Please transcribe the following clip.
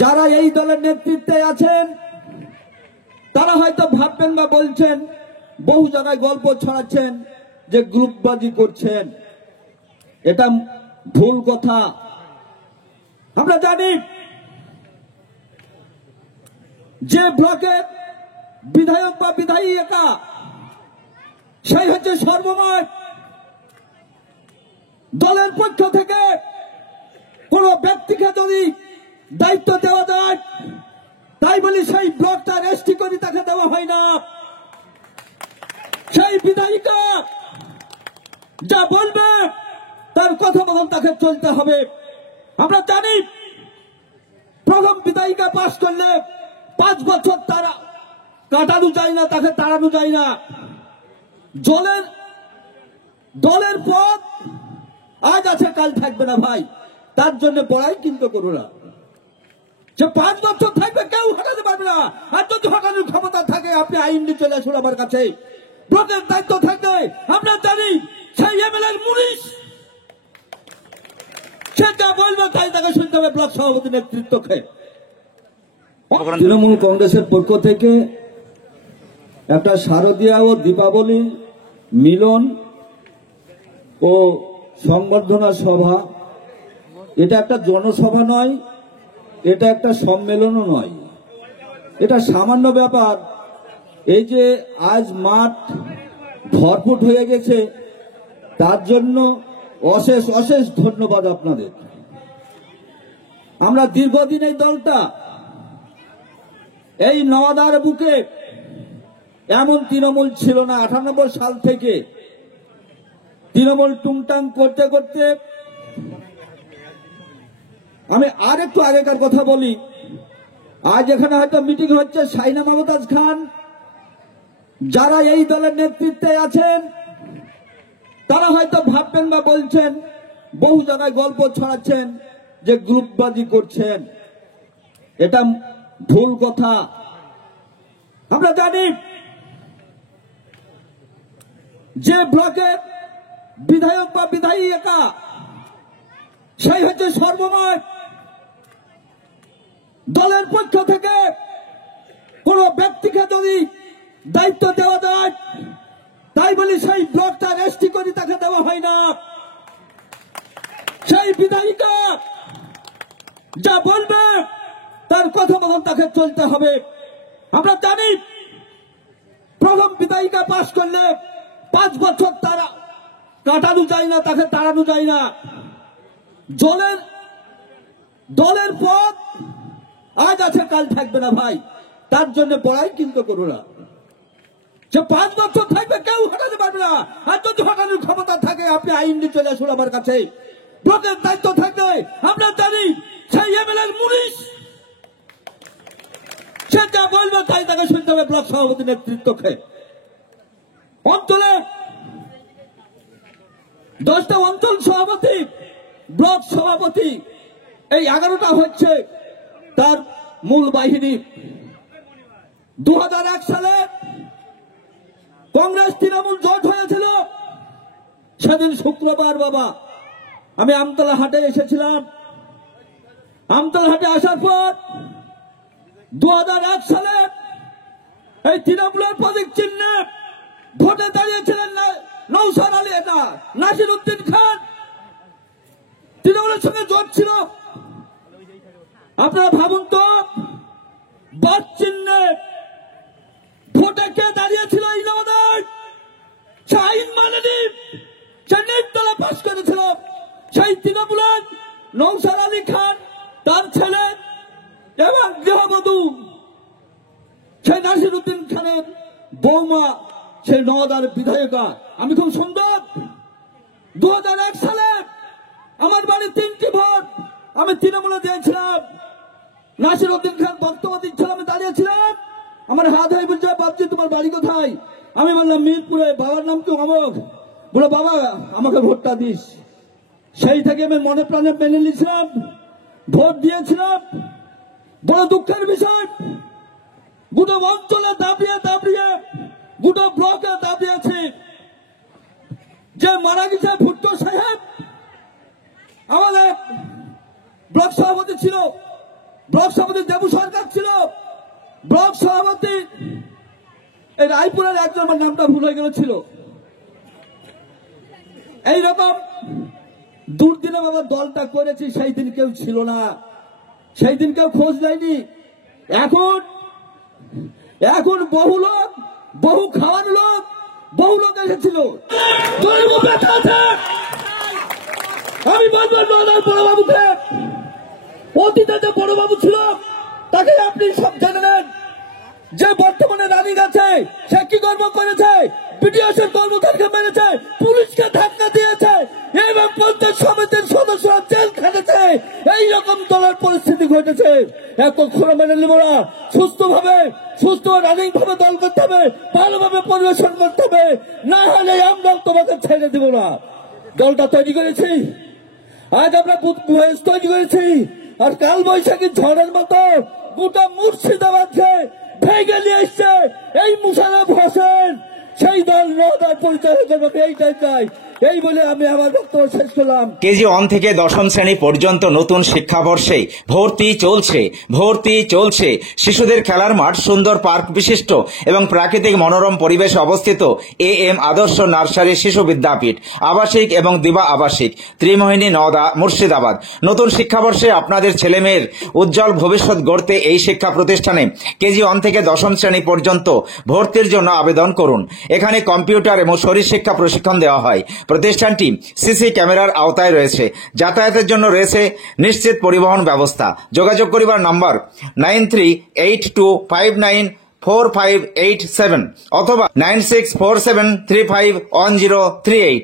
যারা এই দলের নেতৃত্বে আছেন তারা হয়তো ভাববেন বা বলছেন, বহু জায়গায় গল্প ছড়াচ্ছেন যে গ্রুপবাজি করছেন। এটা ভুল কথা। আমরা জানি যে ব্লকের বিধায়ক বা বিধায়িকা সেই হচ্ছে সর্বময় দলের পক্ষ থেকে কোন ব্যক্তিকে যদি দায়িত্ব দেওয়া যায়, তাই বলি সেই ব্লকটা রেজিস্ট্রি করে তাকে দেওয়া হয় না। সেই বিধায়িকা যা বলবে তার কথা মতন তাকে চলতে হবে। আমরা জানি প্রথম বিধায়িকা পাস করলে 5 বছর তারা কাটানো যায় না, তাকে তাড়ানো যায় না। দলের পথ আজ আছে কাল থাকবে না ভাই, তার জন্য পড়াই কিন্তু করো না। যে 5 বছর থাকবে কেউ হটাতে পারবে না। আর যদি হটানোর ক্ষমতা থাকে আপনি আইন নিয়ে চলে আসুন আমার কাছে। ব্লকের দায়িত্ব থাকবে আমরা জানি সেই এমএলএ মুনিশ সে যা বলবে তাই তাকে শুনতে হবে ব্লক সভাপতি নেতৃত্বকে। তৃণমূল কংগ্রেসের পক্ষ থেকে একটা শারদীয়া ও দীপাবলি মিলন ও সংবর্ধনা সভা, এটা একটা জনসভা নয়, এটা একটা সম্মেলনও নয়, এটা সামান্য ব্যাপার। এই যে আজ মাঠ ভরপুর হয়ে গেছে তার জন্য অশেষ অশেষ ধন্যবাদ আপনাদের। আমরা দীর্ঘদিন এই দলটা এই নওদার বুকে এমন তৃণমূল ছিল না। 98 সাল থেকে তৃণমূল টুংটাং করতে করতে, আমি আর একটু আগেকার কথা বলি। আজ এখানে হয়তো মিটিং হচ্ছে সাইনা মমতাজ খান, যারা এই দলের নেতৃত্বে আছেন তারা হয়তো ভাববেন বা বলছেন, বহু জায়গায় গল্প ছড়াচ্ছেন যে গ্রুপবাজি করছেন। এটা ভুল কথা। আমরা জানি যে ব্লকের বিধায়ক বা বিধায়িকা সেই হচ্ছে সর্বময় দলের পক্ষ থেকে কোন ব্যক্তিকে যদি দায়িত্ব দেওয়া যায়, তাই বলি সেই ব্লকটা রেজিস্ট্রি করে তাকে দেওয়া হয় না। সেই বিধায়িকা যা বলবে তার কথা মতন তাকে চলতে হবে। আমরা জানি প্রথম বিধায়িকা পাস করলে 5 বছর তারা কাটানো যায় না, তাকে তাড়ানো যায় না। দলের পথ আজ আছে কাল থাকবে না ভাই, তার জন্য পড়াই কিন্তু করো না। যে 5 বছর থাকবে কেউ হটাতে পারবে না। আর যদি হটানোর ক্ষমতা থাকে আপনি আইন নিয়ে চলে আসুন আমার কাছে। ব্লকের দায়িত্ব থাকবে আমরা জানি সেই এমএলএ মুনিশ সে যা বলবে তাই তাকে শুনতে হবে ব্লক সভাপতি নেতৃত্বকে। অঞ্চলে 10টা অঞ্চল সভাপতি, ব্লক সভাপতি, এই 11টা হচ্ছে তার মূল বাহিনী। 2001 সালে কংগ্রেস তৃণমূল জোট হয়েছিল। সেদিন শুক্রবার বাবা আমি আমতলা হাটে এসেছিলাম। আমতলা হাটে আসার পর 2001 সালে এই তৃণমূলের প্রতীক চিহ্নে ভোটে দাঁড়িয়েছিলেন নওশাদ আলী, নাসির উদ্দিন খান। তৃণমূলের সঙ্গে জোট ছিল। আপনারা ভাবুন তো, বাদ চিহ্নে ভোটে কে দাঁড়িয়েছিল এই নওদায়? সে আইন মানেনি, সে নির্দলে পাশ করেছিল। সেই তৃণমূলের নওশাদ আলী খান, তার ছেলে এবং গৃহবধূ সেই নাসির উদ্দিন খানের বৌমা, সেই নওদার বিধায়িকা। আমি খুব সুন্দর 2001 সালে আমার বাড়ি 3টি ভোট আমি তৃণমূলে দিয়েছিলাম। নাসির উদ্দিন খান বক্তব্য দিচ্ছিল, আমি দাঁড়িয়েছিলাম। আমার হাত হয়ে বলছে, বাবজি তোমার বাড়ি কোথায়? আমি বললাম মিরপুরে। বাবার নাম কি? অমক। বলে বাবা আমাকে ভোটটা দিস। সেই থেকে আমি মনে প্রাণে মেনে নিয়েছিলাম, ভোট দিয়েছিলাম। বড় দুঃখের বিষয়, গোটা অঞ্চলে দাবিয়ে গোটা ব্লকে দাবিয়েছি যে মারা গেছে ভুট্টো সাহেব, আমাদের ব্লক সভাপতি ছিল। ব্লক সভাপতি দেবু সরকার ছিল, ব্লক সভাপতি এই রায়পুরের একজন, আমার নামটা ভুল হয়ে গেল, ছিল। এইরকম দুর্দিনে বাবা দলটা করেছি, সেই দিন কেউ ছিল না, সেই দিন কেউ খোঁজ নেয়নি। এখন বহু লোক, বহু খাওয়ানো লোক, বহু লোক এসেছিল। আমি বলবো বড়বাবুকে, অতীতে যে বড়বাবু ছিল তাকে আপনি সব জেনে নেন, যে বর্তমানে রানী গেছে সে কি কর্ম করেছে, বিডিওসের কর্মচারীকে মেরেছে, পুলিশকে ধাক্কা দিয়েছে এবং পঞ্চায়েত সমিতির সদস্যরা জেল খেটেছে। এইরকম দলের পরিস্থিতি ঘটেছে। এখন মেনে নেব না। সুস্থ রানিং ভাবে দল করতে হবে, ভালোভাবে পরিবেশন করতে হবে, না হলে আমরা তোমাকে ছেড়ে দেব না। দলটা তৈরি করেছি, আজ আমরা তৈরি করেছি, আর কাল বৈশাখী ঝড়ের মতো গোটা মুর্শিদাবাদকে ভেঙে নিয়ে এসছে এই মুশারফ হোসেন। সেই দল নদার পরিচয় করবে, এইটাই চাই। এই বলে আমি আমার বক্তব্য শেষ করলাম। কেজি 1 থেকে 10ম শ্রেণী পর্যন্ত নতুন শিক্ষাবর্ষে ভর্তি চলছে। শিশুদের খেলার মাঠ, সুন্দর পার্ক বিশিষ্ট এবং প্রাকৃতিক মনোরম পরিবেশে অবস্থিত AM আদর্শ নার্সারি শিশু বিদ্যাপীঠ, আবাসিক এবং দিবা আবাসিক, ত্রিমোহিনী, নওদা, মুর্শিদাবাদ। নতুন শিক্ষাবর্ষে আপনাদের ছেলেমেয়ের উজ্জ্বল ভবিষ্যৎ গড়তে এই শিক্ষা প্রতিষ্ঠানে কেজি 1 থেকে 10ম শ্রেণী পর্যন্ত ভর্তির জন্য আবেদন করুন। এখানে কম্পিউটার এবং শরীর শিক্ষা প্রশিক্ষণ দেওয়া হয়। প্রতিষ্ঠানটি সিসি ক্যামেরার আওতায় রয়েছে। যাতায়াতের জন্য রয়েছে নিশ্চিত পরিবহন ব্যবস্থা। যোগাযোগ করিবার নম্বর 9382594587 অথবা 9647351038।